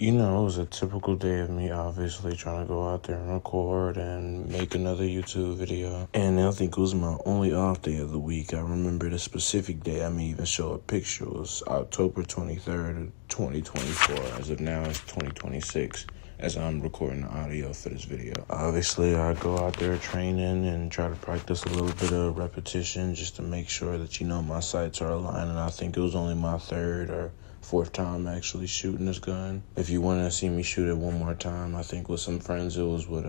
You know, it was a typical day of me obviously trying to go out there and record and make another YouTube video. And I think it was my only off day of the week. I remember the specific day. I may even show a picture. It was October 23rd of 2024. As of now, it's 2026 as I'm recording the audio for this video. Obviously, I go out there training and try to practice a little bit of repetition just to make sure that, my sights are aligned. And I think it was only my third or fourth time actually shooting this gun. If you want to see me shoot it one more time, I think with some friends, it was with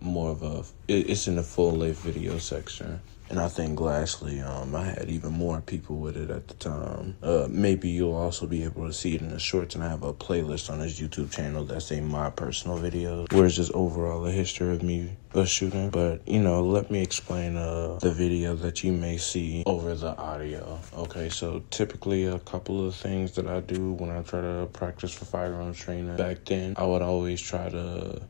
more of a, it's in the full length video section. And I think lastly, I had even more people with it at the time. Maybe you'll also be able to see it in the shorts, and I have a playlist on this YouTube channel that's my personal videos, where it's just overall a history of me shooting. But, let me explain the video that you may see over the audio. Okay, so typically a couple of things that I do when I try to practice for firearms training. Back then, I would always try to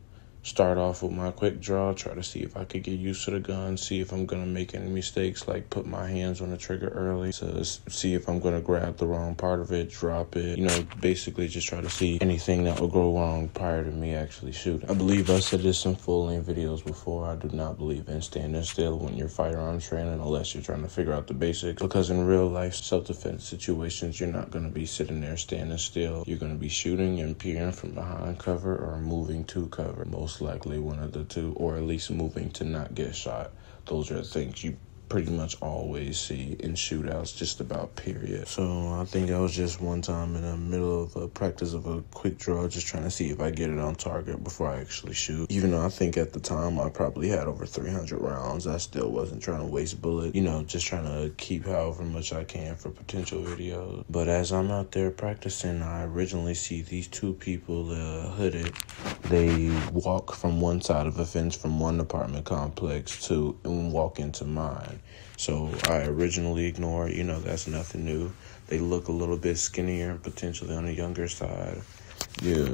start off with my quick draw, try to see if I could get used to the gun, see if I'm going to make any mistakes, like put my hands on the trigger early to see if I'm going to grab the wrong part of it, drop it, basically just try to see anything that will go wrong prior to me actually shooting. I believe I said this in full-length videos before. I do not believe in standing still when you're firearms training unless you're trying to figure out the basics, because in real life self-defense situations, you're not going to be sitting there standing still. You're going to be shooting and peering from behind cover or moving to cover. Most likely one of the two, or at least moving to not get shot. Those are the things you pretty much always see in shootouts, just about period. So I think I was just one time in the middle of a practice of a quick draw, just trying to see if I get it on target before I actually shoot. Even though I think at the time I probably had over 300 rounds, I still wasn't trying to waste bullets, just trying to keep however much I can for potential videos. But as I'm out there practicing, I originally see these two people hooded. They walk from one side of a fence from one apartment complex and walk into mine. So I originally ignored, that's nothing new. They look a little bit skinnier and potentially on the younger side. Yeah,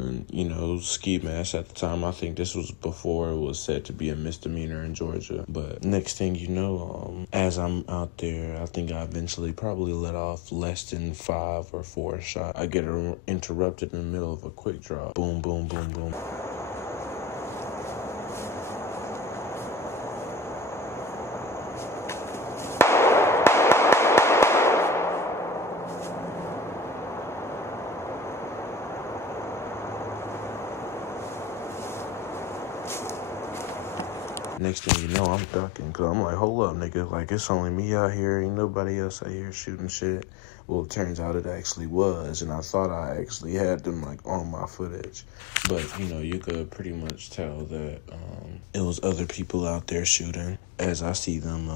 ski mask at the time. I think this was before it was said to be a misdemeanor in Georgia. But next thing you know, as I'm out there, I think I eventually probably let off less than 5 or 4 shots. I get interrupted in the middle of a quick draw. Boom, boom, boom, boom. Next thing you know, I'm ducking, because I'm like, hold up, nigga. Like, it's only me out here. Ain't nobody else out here shooting shit. Well, it turns out it actually was, and I thought I actually had them, on my footage. But, you could pretty much tell that it was other people out there shooting. As I see them,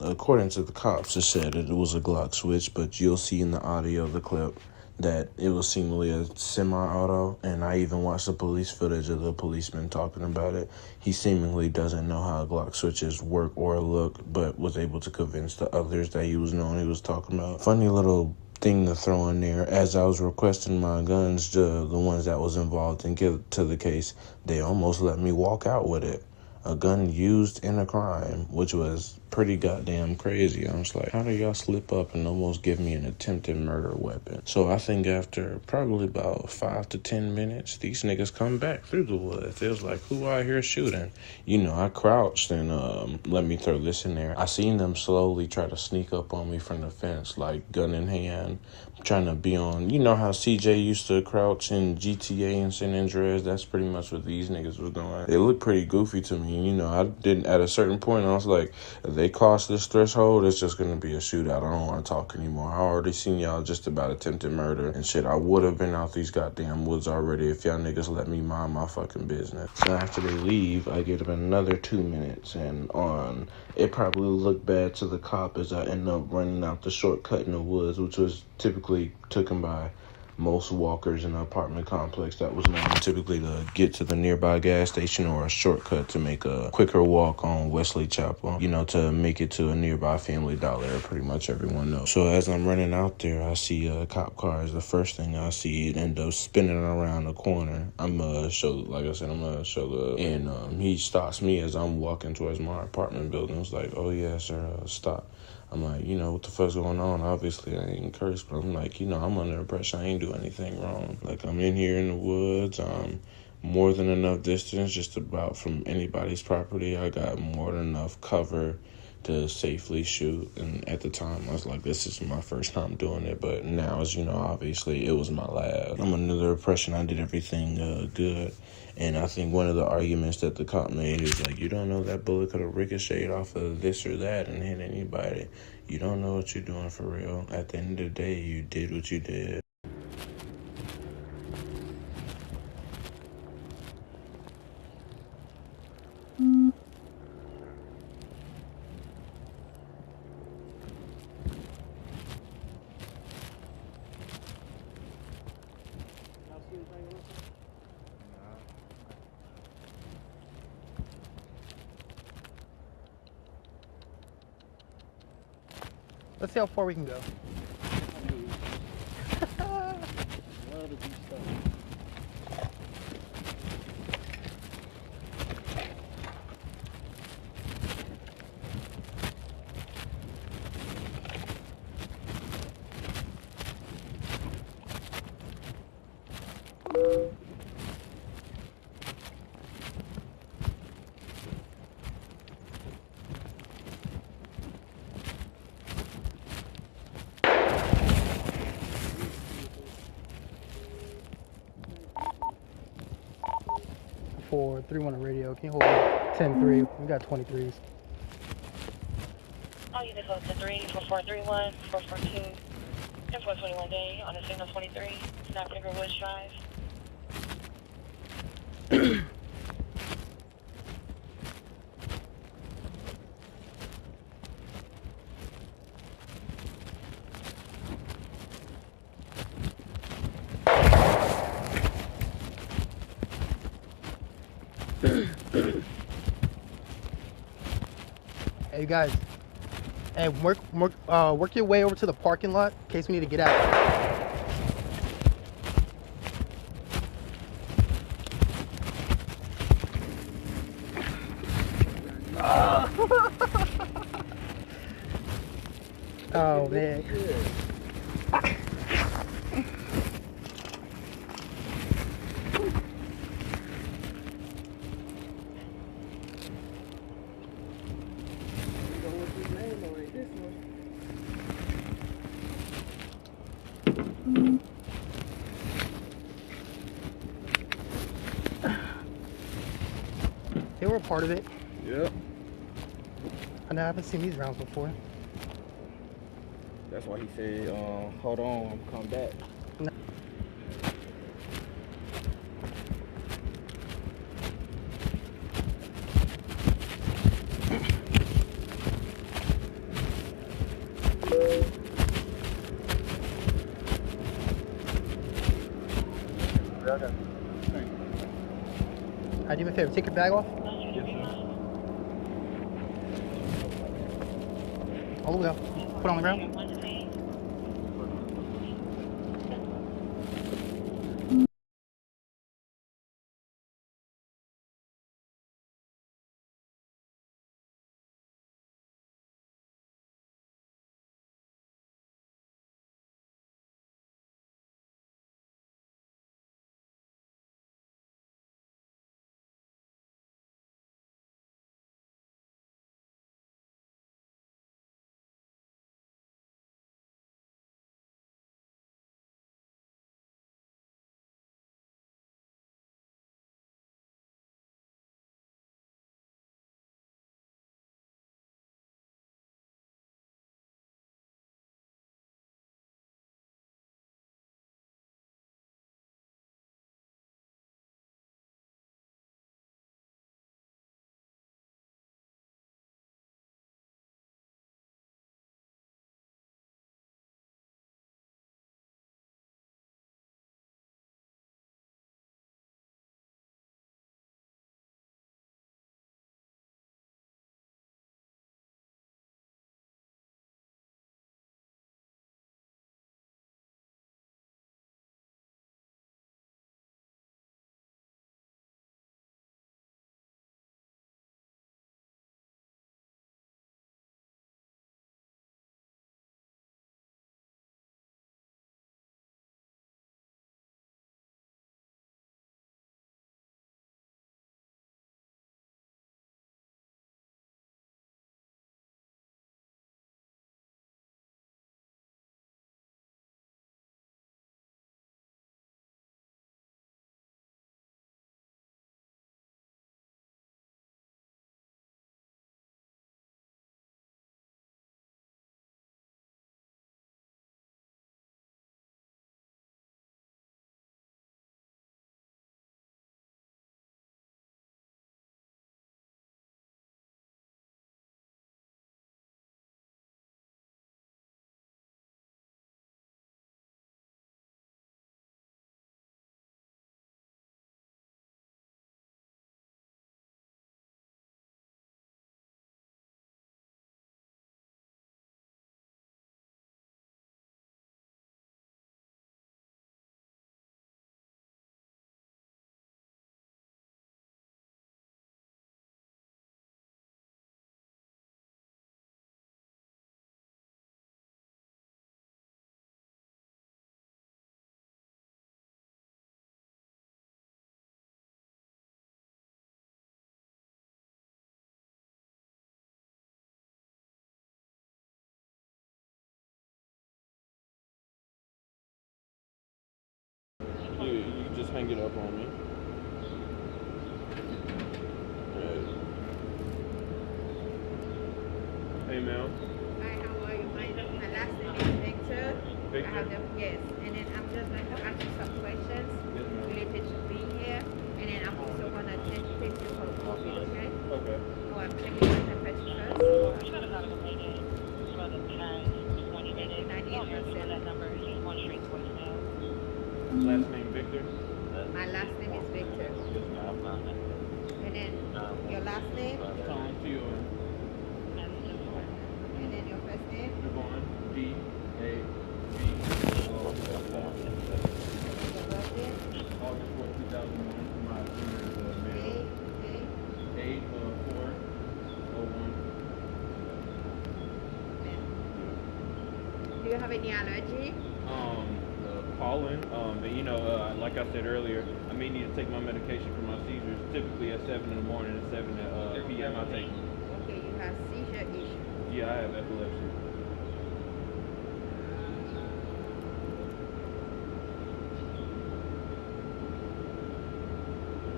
according to the cops, it said that it was a Glock switch, but you'll see in the audio, the clip, that it was seemingly a semi-auto, and I even watched the police footage of the policeman talking about it. He seemingly doesn't know how Glock switches work or look, but was able to convince the others that he was talking about. Funny little thing to throw in there, as I was requesting my guns, the ones that was involved and get to the case, they almost let me walk out with it. A gun used in a crime, which was pretty goddamn crazy. I was like, how do y'all slip up and almost give me an attempted murder weapon? So I think after probably about 5 to 10 minutes, these niggas come back through the woods. It was like, who out here shooting? I crouched and let me throw this in there. I seen them slowly try to sneak up on me from the fence, like gun in hand, trying to be on, how CJ used to crouch in GTA and San Andreas? That's pretty much what these niggas was doing. They looked pretty goofy to me. I didn't, at a certain point, I was like, if they cross this threshold, it's just going to be a shootout. I don't want to talk anymore. I already seen y'all just about attempted murder and shit. I would have been out these goddamn woods already if y'all niggas let me mind my fucking business. So after they leave, I give them another 2 minutes, and it probably looked bad to the cop as I end up running out the shortcut in the woods, which was typically taken by most walkers in an apartment complex. That was known typically to get to the nearby gas station or a shortcut to make a quicker walk on Wesley Chapel, to make it to a nearby Family Dollar. Pretty much everyone knows. So as I'm running out there, I see cop cars. The first thing I see, it end up spinning around the corner. I'm gonna show and he stops me as I'm walking towards my apartment building. I was like, oh yeah, sir, stop. I'm like, what the fuck's going on? Obviously, I ain't cursed, but I'm like, I'm under the impression I ain't do anything wrong. Like, I'm in here in the woods. More than enough distance just about from anybody's property. I got more than enough cover to safely shoot. And at the time, I was like, this is my first time doing it. But now, as you know, obviously, it was my last. I'm under the impression I did everything good. And I think one of the arguments that the cop made is like, you don't know that bullet could have ricocheted off of this or that and hit anybody. You don't know what you're doing for real. At the end of the day, you did what you did. Let's see how far we can go. 431 on radio. Can you hold it? 10-3. We got 23s. All units go to 3, 4431, 442, and 421 day on the signal 23, Snapfinger Woods Drive. Hey, you guys. Hey, work your way over to the parking lot in case we need to get out. Oh, man. They were a part of it. Yep. I haven't seen these rounds before. That's why he said, hold on, come back. I do me a favor. Take your bag off. All the way up. Put it on the ground. up on me. Hey, Mel. Hi, how are you? My last name is Victor. Victor? I have them, yes. And then I'm just going to ask you some questions Yes, ma'am. related to being here. And then I'm also going to take you for a coffee, okay? Okay. Oh, I'm checking your temperature first. You should have got a lady for the past 20 minutes. 98%. Don't answer that number. He's going straight to voicemail. Last name Victor? My last name is Victor. Yes, ma'am. And then your last name? Tom Fiore. And then your first name? Devon. D-A-V. Your birthday? August 4th, 2001. My email is mail. 8-4-01. Do you have any allergy? Pollen. And like I said earlier, I may need to take my medication for my seizures. Typically at 7 in the morning and 7 p.m. I take them. Okay, you have seizure issue. Yeah, I have epilepsy.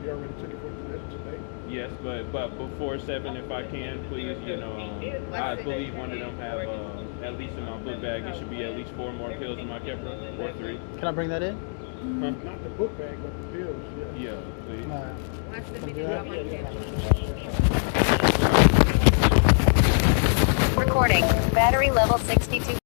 You already took it for today? Yes, but before 7, if I can, please. I believe one of them have at least in my book bag. It should be at least 4 more pills in my Keppra, or 3. Can I bring that in? Huh? Not the book bag, but the bills, yeah. Yeah, please. All right. What's the Can I do minimum that? on Recording. Battery level 62.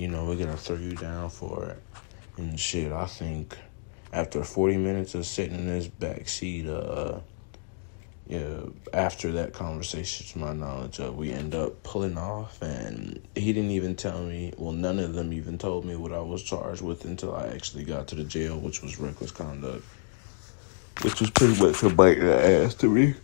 And we're gonna throw you down for it. And shit, I think after 40 minutes of sitting in this back seat, after that conversation, to my knowledge, we end up pulling off, and he didn't even tell me, well, none of them even told me what I was charged with until I actually got to the jail, which was reckless conduct, which was pretty much a bite in the ass to me.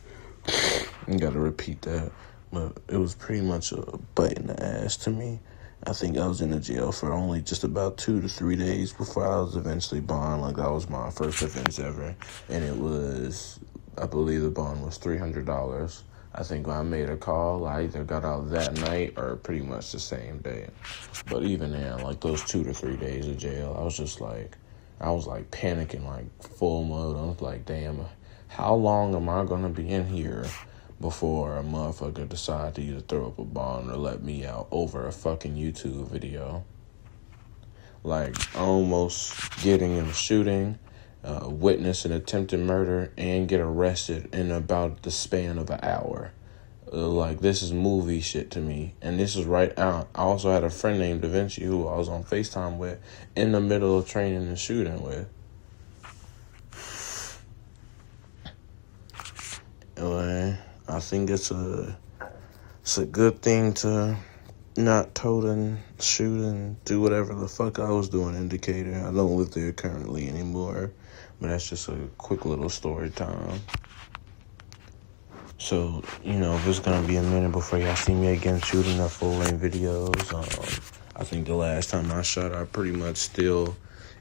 I gotta repeat that, but it was pretty much a bite in the ass to me. I think I was in the jail for only just about 2 to 3 days before I was eventually bond. Like, that was my first offense ever. And it was, I believe the bond was $300. I think when I made a call, I either got out that night or pretty much the same day. But even then, like, those 2 to 3 days of jail, I was panicking, like, full mode. I was like, damn, how long am I gonna be in here before a motherfucker decide to either throw up a bond or let me out over a fucking YouTube video? Like, almost getting in a shooting, witness an attempted murder, and get arrested in about the span of an hour. Like, this is movie shit to me. And this is right out. I also had a friend named Da Vinci who I was on FaceTime with in the middle of training and shooting with. Anyway, I think it's a good thing to not tote and shoot and do whatever the fuck I was doing in Decatur. I don't live there currently anymore, but that's just a quick little story time. So, it's gonna be a minute before y'all see me again shooting the full-length videos. I think the last time I shot, I pretty much still,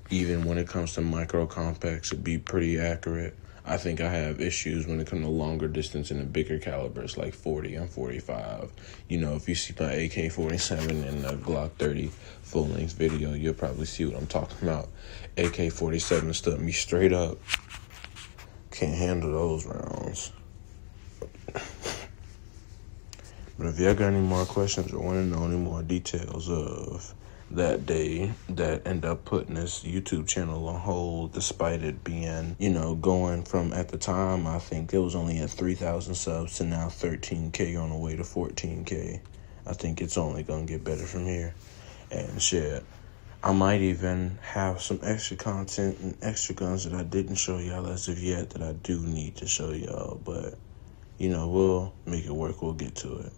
even when it comes to micro compacts, it'd be pretty accurate. I think I have issues when it comes to longer distance and the bigger calibers, like 40 and 45. If you see my AK-47 and the Glock 30 full-length video, you'll probably see what I'm talking about. AK-47 stood me straight up. Can't handle those rounds. But if y'all got any more questions or want to know any more details of that day that end up putting this YouTube channel on hold, despite it being, going from, at the time, I think it was only at 3,000 subs to now 13K on the way to 14K. I think it's only going to get better from here. And shit, I might even have some extra content and extra guns that I didn't show y'all as of yet that I do need to show y'all. But, you know, we'll make it work. We'll get to it.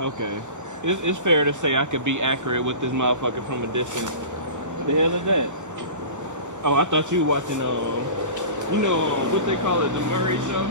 Okay. It's fair to say I could be accurate with this motherfucker from a distance. The hell is that? Oh, I thought you were watching, you know, what they call it, the Murray Show?